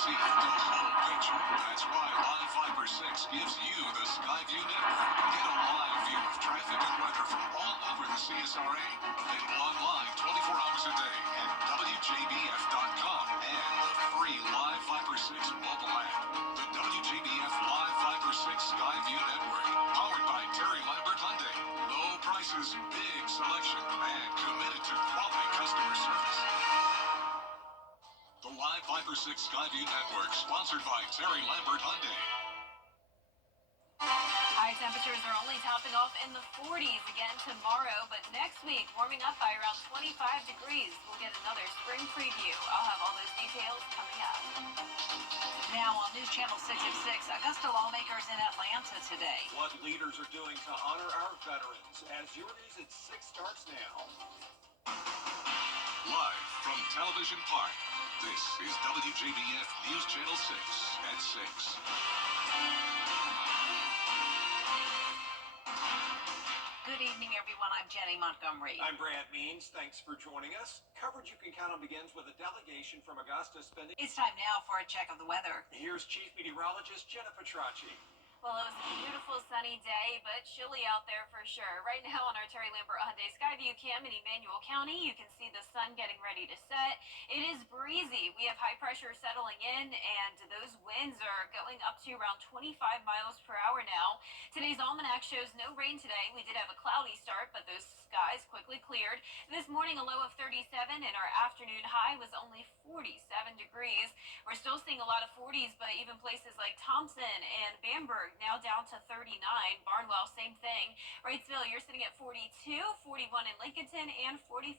see the whole picture. That's why Live Fiber 6 gives you the Skyview network. Get a live view of traffic and weather from all over the CSRA. Available online 24 hours a day at WJBF.com and the free Live Fiber 6 mobile app. The WJBF Live Fiber 6 Skyview network, powered by Terry Lambert Hyundai. Low prices, big selection, and committed to quality customer service. The Live Fiber 6 Skyview network, sponsored by Terry Lambert Hyundai. High temperatures are only topping off in the 40s again tomorrow, but next week warming up by around 25 degrees. We'll get another spring preview. I'll have all those details coming up. Now on News Channel 6 at 6, Augusta lawmakers in Atlanta today. What leaders are doing to honor our veterans as your News at 6 starts now. Live from Television Park, this is WJBF News Channel 6 at 6. Good evening, everyone. I'm Jenny Montgomery. I'm Brad Means. Thanks for joining us. Coverage you can count on begins with a delegation from Augusta spending. It's time now for a check of the weather. Here's Chief Meteorologist Jenna Petracci. Well, it was a beautiful sunny day, but chilly out there for sure. Right now on our Terry Lambert Hyundai Skyview cam in Emmanuel County, you can see the sun getting ready to set. It is breezy. We have high pressure settling in, and those winds are going up to around 25 miles per hour now. Today's almanac shows no rain today. We did have a cloudy start, but those skies quickly cleared. This morning, a low of 37, and our afternoon high was only 47 degrees. We're still seeing a lot of 40s, but even places like Thompson and Bamberg now down to 39. Barnwell, same thing. Wrightsville, you're sitting at 42, 41 in Lincolnton, and 44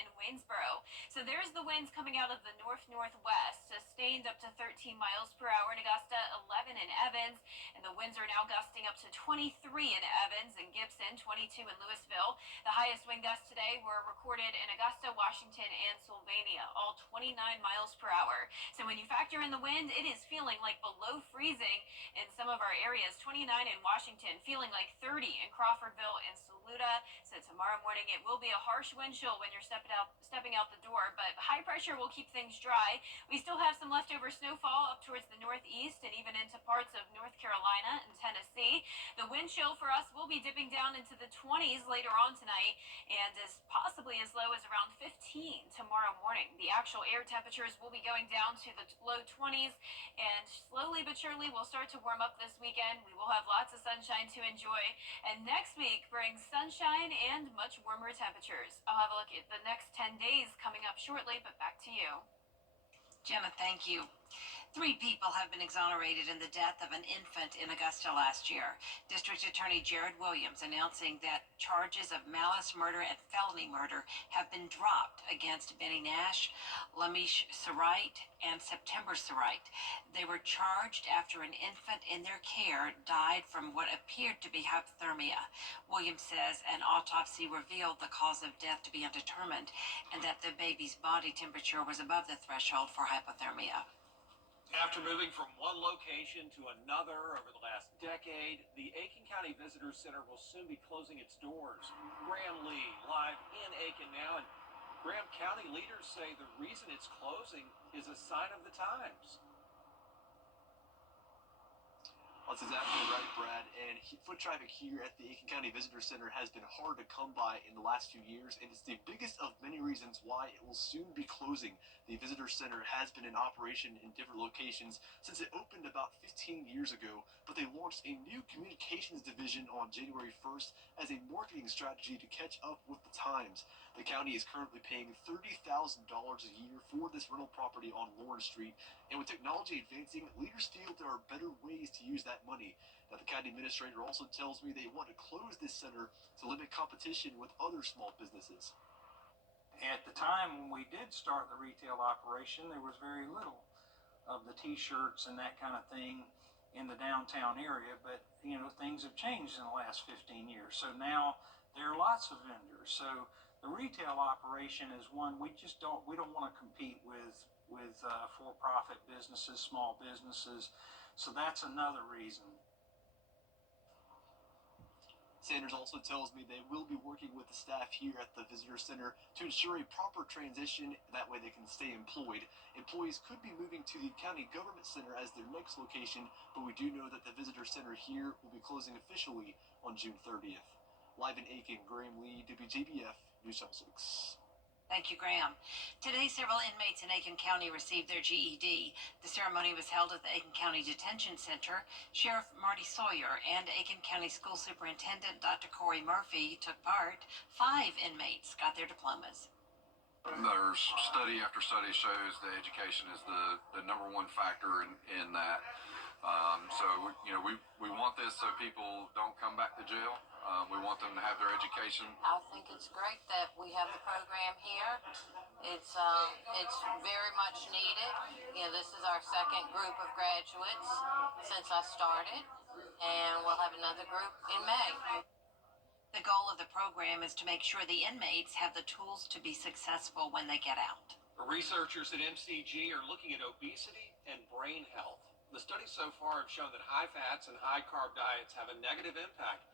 in Waynesboro. So there's the winds coming out of the north-northwest, sustained up to 13 miles per hour in Augusta, 11 in Evans, and the winds are now gusting up to 23 in Evans and Gibson, 22 in Louisville. The highest wind gusts today were recorded in Augusta, Washington, and Sylvania, all 29 miles per hour. So when you factor in the wind, it is feeling like below freezing in some of our areas. 29 in Washington, feeling like 30 in Crawfordville and Saluda. So tomorrow morning it will be a harsh wind chill when you're stepping out the door, but high pressure will keep things dry. We still have some leftover snowfall up towards the northeast and even into parts of North Carolina and Tennessee. The wind chill for us will be dipping down into the 20s later on tonight and is possibly as low as around 15 tomorrow morning. The actual air temperatures will be going down to the low 20s, and slowly but surely we'll start to warm up this weekend. We will have lots of sunshine to enjoy, and next week brings sunshine and much warmer temperatures. I'll have a look at the next 10 days coming up shortly, but back to you. Jenna, thank you. 3 people have been exonerated in the death of an infant in Augusta last year. District Attorney Jared Williams announcing that charges of malice murder and felony murder have been dropped against Benny Nash, Lamish Sarite, and September Sarite. They were charged after an infant in their care died from what appeared to be hypothermia. Williams says an autopsy revealed the cause of death to be undetermined and that the baby's body temperature was above the threshold for hypothermia. After moving from one location to another over the last decade, the Aiken County Visitor Center will soon be closing its doors. Graham Lee, live in Aiken now, and Graham, County leaders say the reason it's closing is a sign of the times. That's exactly right, Brad. And foot traffic here at the Aiken County Visitor Center has been hard to come by in the last few years, and it's the biggest of many reasons why it will soon be closing. The Visitor Center has been in operation in different locations since it opened about 15 years ago, but they launched a new communications division on January 1st as a marketing strategy to catch up with the times. The county is currently paying $30,000 a year for this rental property on Lawrence Street, and with technology advancing, leaders feel there are better ways to use that money. Now, the county administrator also tells me they want to close this center to limit competition with other small businesses. At the time when we did start the retail operation, there was very little of the t-shirts and that kind of thing in the downtown area, but things have changed in the last 15 years. So now there are lots of vendors. So the retail operation is one we don't want to compete with for-profit businesses, small businesses. So that's another reason. Sanders also tells me they will be working with the staff here at the visitor center to ensure a proper transition. That way they can stay employed. Employees could be moving to the county government center as their next location, but we do know that the visitor center here will be closing officially on June 30th. Live in Aiken, Graham Lee, WJBF, News Channel 6. Thank you, Graham. Today, several inmates in Aiken County received their GED. The ceremony was held at the Aiken County Detention Center. Sheriff Marty Sawyer and Aiken County School Superintendent Dr. Corey Murphy took part. 5 inmates got their diplomas. There's study after study shows that education is the number one factor in that. So, we want this so people don't come back to jail. We want them to have their education. I think it's great that we have the program here. It's very much needed. This is our second group of graduates since I started, and we'll have another group in May. The goal of the program is to make sure the inmates have the tools to be successful when they get out. Researchers at MCG are looking at obesity and brain health. The studies so far have shown that high fats and high carb diets have a negative impact.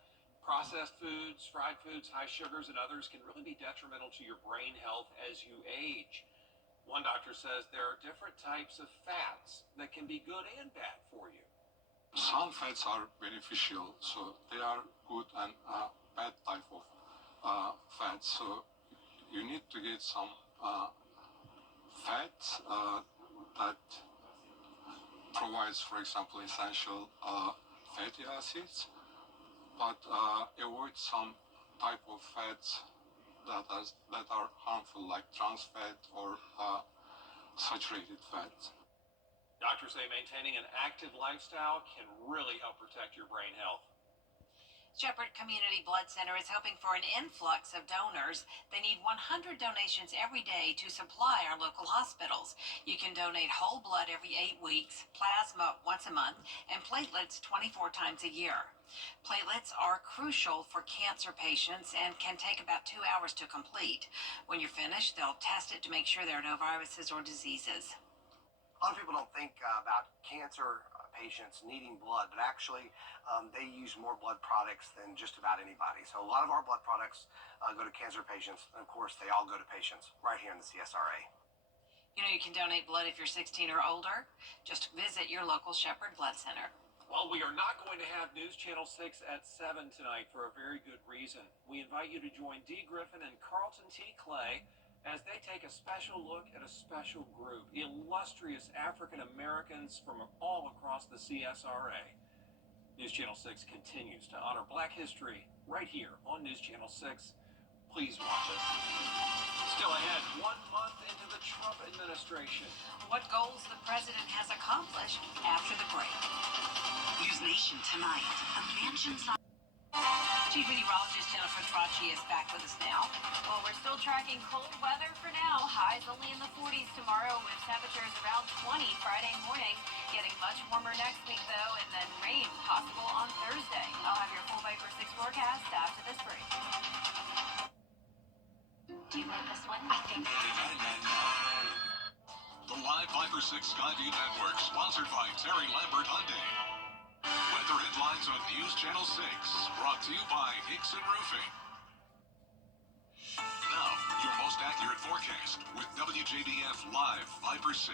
Processed foods, fried foods, high sugars, and others can really be detrimental to your brain health as you age. One doctor says there are different types of fats that can be good and bad for you. Some fats are beneficial, so they are good and bad type of fats. So you need to get some fats that provides, for example, essential fatty acids, but avoid some type of fats that are harmful, like trans fat or saturated fats. Doctors say maintaining an active lifestyle can really help protect your brain health. Shepherd Community Blood Center is hoping for an influx of donors. They need 100 donations every day to supply our local hospitals. You can donate whole blood every 8 weeks, plasma once a month, and platelets 24 times a year. Platelets are crucial for cancer patients and can take about 2 hours to complete. When you're finished, they'll test it to make sure there are no viruses or diseases. A lot of people don't think about cancer patients needing blood, but actually they use more blood products than just about anybody. So a lot of our blood products go to cancer patients, and of course they all go to patients right here in the CSRA. You can donate blood if you're 16 or older. Just visit your local Shepherd Blood Center. Well, we are not going to have News Channel 6 at 7 tonight for a very good reason. We invite you to join Dee Griffin and Carlton T. Clay as they take a special look at a special group, illustrious African Americans from all across the CSRA. News Channel 6 continues to honor Black history right here on News Channel 6. Please watch us. Still ahead, 1 month into the Trump administration. What goals the president has accomplished after the break. News Nation tonight. A mansion. Chief meteorologist Jennifer Tracci is back with us now. Well, we're still tracking cold weather for now. Highs only in the 40s tomorrow with temperatures around 20 Friday morning. Getting much warmer next week, though, and then rain possible on Thursday. I'll have your full Viper 6 forecast after this break. Do you like this one? I think so. The live Viper 6 Skyview Network, sponsored by Terry Lambert Hyundai. Weather headlines on News Channel 6, brought to you by Hickson Roofing. Now, your most accurate forecast with WJBF Live Viper 6.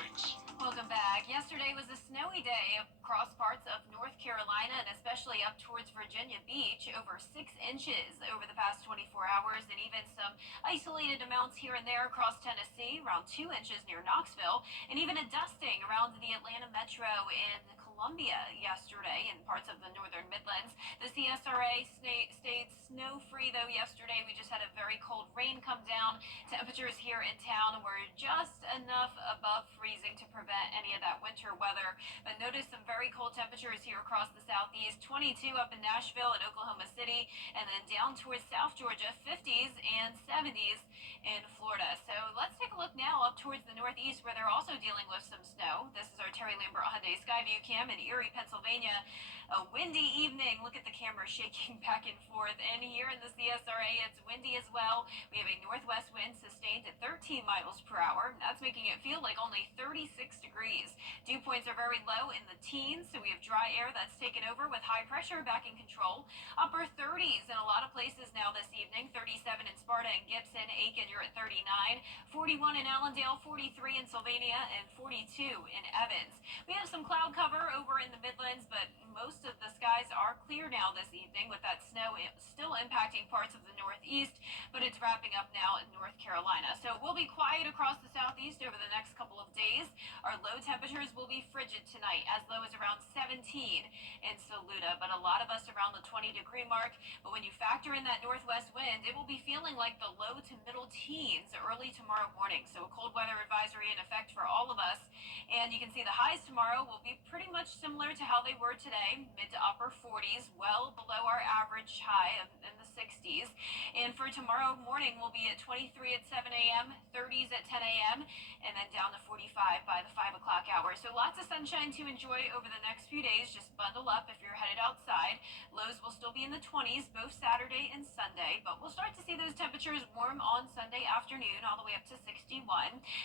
Welcome back. Yesterday was a snowy day across parts of North Carolina and especially up towards Virginia Beach. Over 6 inches over the past 24 hours, and even some isolated amounts here and there across Tennessee, around 2 inches near Knoxville, and even a dusting around the Atlanta metro and Columbia yesterday in parts of the northern Midlands. The CSRA stayed snow-free, though, yesterday. We just had a very cold rain come down. Temperatures here in town were just enough above freezing to prevent any of that winter weather. But notice some very cold temperatures here across the southeast. 22 up in Nashville and Oklahoma City, and then down towards South Georgia, 50s and 70s in Florida. So let's take a look now up towards the northeast, where they're also dealing with some snow. This is our Terry Lambert Hyundai Skyview Cam. p.m. in Erie, Pennsylvania. A windy evening. Look at the camera shaking back and forth. And here in the CSRA, it's windy as well. We have a northwest wind sustained at 13 miles per hour. That's making it feel like only 36 degrees. Dew points are very low in the teens, so we have dry air that's taken over with high pressure back in control. Upper 30s in a lot of places now this evening. 37 in Sparta and Gibson. Aiken, you're at 39. 41 in Allendale, 43 in Sylvania, and 42 in Evans. We have some cloud cover over in the Midlands, but most of the skies are clear now this evening with that snow still impacting parts of the northeast, but it's wrapping up now in North Carolina. So we'll be quiet across the southeast over the next couple of days. Our low temperatures will be frigid tonight, as low as around 17 in Saluda, but a lot of us around the 20-degree mark. But when you factor in that northwest wind, it will be feeling like the low to middle teens early tomorrow morning. So a cold weather advisory in effect for all of us. And you can see the highs tomorrow will be pretty much similar to how they were today, mid to upper 40s, well below our average high in the 60s. And for tomorrow morning, we'll be at 23 at 7 a.m., 30s at 10 a.m., and then down to 45 by the 5 o'clock hour. So lots of sunshine to enjoy over the next few days. Just bundle up if you're headed outside. Lows will still be in the 20s both Saturday and Sunday, but we'll start to see those temperatures warm on Sunday afternoon all the way up to 61.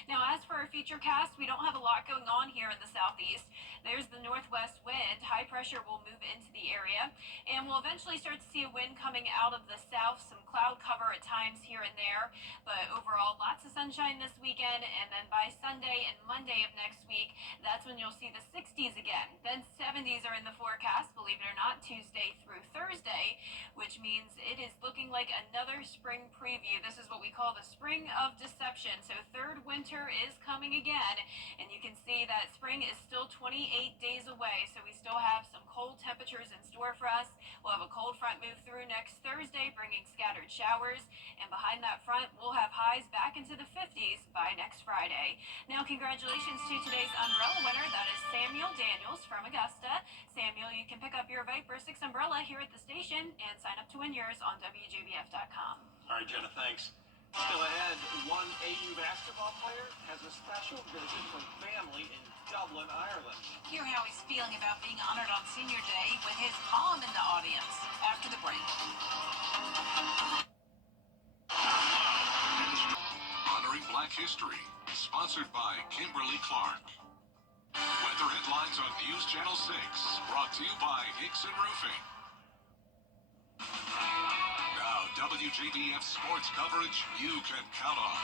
Now, as for our future cast, we don't have a lot going on here in the southeast. There's the northwest wind. High pressure will move into the area, and we'll eventually start to see a wind coming out of the south. Some cloud cover at times here and there, but overall lots of sunshine this weekend. And then by Sunday and Monday of next week, that's when you'll see the 60s again. Then 70s are in the forecast, believe it or not, Tuesday through Thursday, which means it is looking like another spring preview. This is what we call the spring of deception. So third winter is coming again, and you can see that spring is still 28 days away. So we still have some cold temperatures in store for us. We'll have a cold front move through next Thursday, bringing scattered showers, and behind that front, we'll have highs back into the 50s by next Friday. Now, congratulations to today's umbrella winner. That is Samuel Daniels from Augusta. Samuel, you can pick up your Viper 6 umbrella here at the station and sign up to win yours on WJBF.com. All right, Jenna, thanks. Still ahead, one AU basketball player has a special visit from family in Dublin, Ireland. Hear how he's feeling about being honored on Senior Day with his mom in the audience after the break. Honoring Black History, sponsored by Kimberly Clark. Weather headlines on News Channel 6, brought to you by Hickson Roofing. Now, WJBF sports coverage you can count on.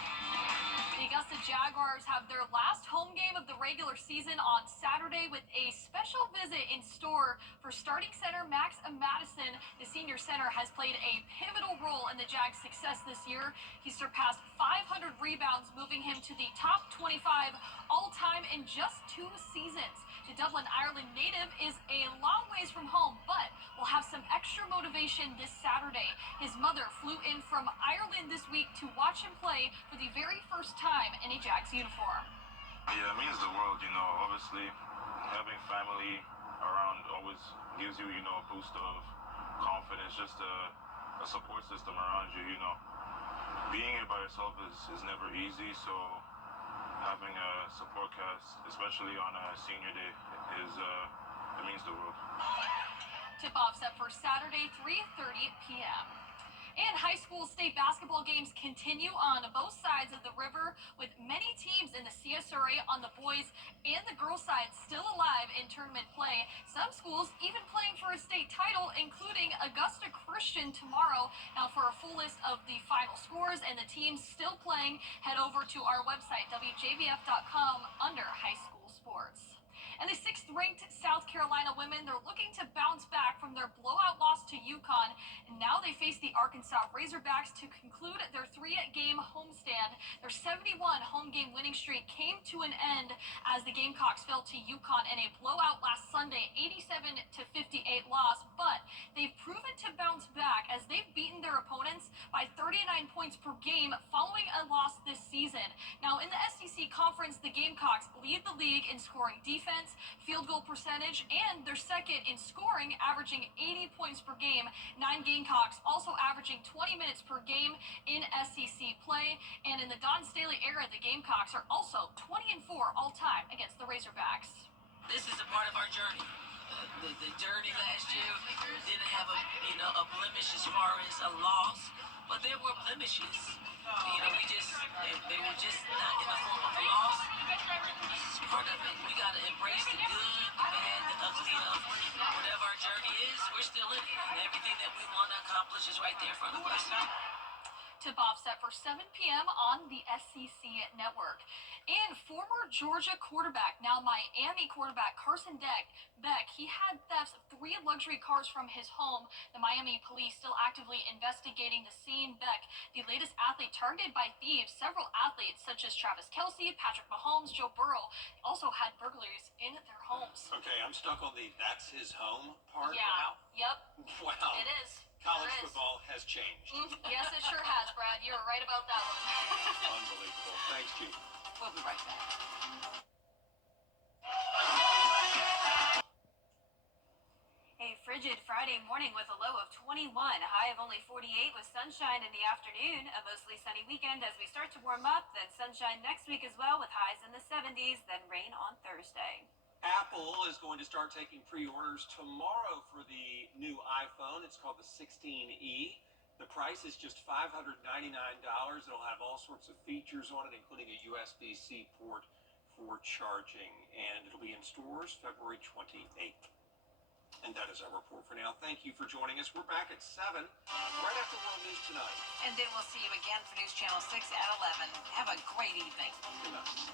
The Augusta Jaguars have their last home game of the regular season on Saturday with a special visit in store for starting center Max Madison. The senior center has played a pivotal role in the Jags' success this year. He surpassed 500 rebounds, moving him to the top 25 all-time in just 2 seasons. The Dublin, Ireland native is a long ways from home, but will have some extra motivation this Saturday. His mother flew in from Ireland this week to watch him play for the very first time in a Jags uniform. Yeah, it means the world, obviously having family around always gives you, a boost of confidence, just a support system around you, Being here by yourself is never easy, so having a support cast, especially on a senior day, it means the world. Tip-off set for Saturday, 3:30 p.m. And high school state basketball games continue on both sides of the river, with many teams in the CSRA on the boys and the girls side still alive in tournament play. Some schools even playing for a state title, including Augusta Christian tomorrow. Now, for a full list of the final scores and the teams still playing, head over to our website, WJBF.com, under high school sports. And the 6th-ranked South Carolina women, they're looking to bounce back from their blowout loss to UConn. And now they face the Arkansas Razorbacks to conclude their 3-game homestand. Their 71 home game winning streak came to an end as the Gamecocks fell to UConn in a blowout last Sunday, 87-58 loss. But they've proven to bounce back as they've beaten their opponents by 39 points per game following a loss this season. Now, in the SEC Conference, the Gamecocks lead the league in scoring defense, field goal percentage, and they're second in scoring, averaging 80 points per game. 9 Gamecocks also averaging 20 minutes per game in SEC play. And in the Don Staley era, the Gamecocks are also 20-4 all-time against the Razorbacks. This is a part of our journey. The journey last year didn't have a blemish as far as a loss, but there were blemishes. They were just not in the form of a loss. It's part of it. We gotta embrace the good, the bad, the ugly of whatever our journey is. We're still in it, and everything that we want to accomplish is right there in front of us. Tip-off set for 7 p.m. on the SEC network. And former Georgia quarterback, now Miami quarterback Carson Beck, he had thefts of 3 luxury cars from his home. The Miami police still actively investigating the scene. Beck, the latest athlete targeted by thieves. Several athletes such as Travis Kelce, Patrick Mahomes, Joe Burrow also had burglaries in their homes. Okay, I'm stuck on the "that's his home" part. Yeah. Wow. Yep. Wow. It is. College football has changed. Yes, it sure has, Brad. You were right about that one. Unbelievable. Thanks, Chief. We'll be right back. A frigid Friday morning with a low of 21, a high of only 48 with sunshine in the afternoon. A mostly sunny weekend as we start to warm up, then sunshine next week as well with highs in the 70s, then rain on Thursday. Apple is going to start taking pre-orders tomorrow for the new iPhone. It's called the 16e. The price is just $599. It'll have all sorts of features on it, including a USB-C port for charging. And it'll be in stores February 28th. And that is our report for now. Thank you for joining us. We're back at 7, right after World News Tonight. And then we'll see you again for News Channel 6 at 11. Have a great evening. Good night.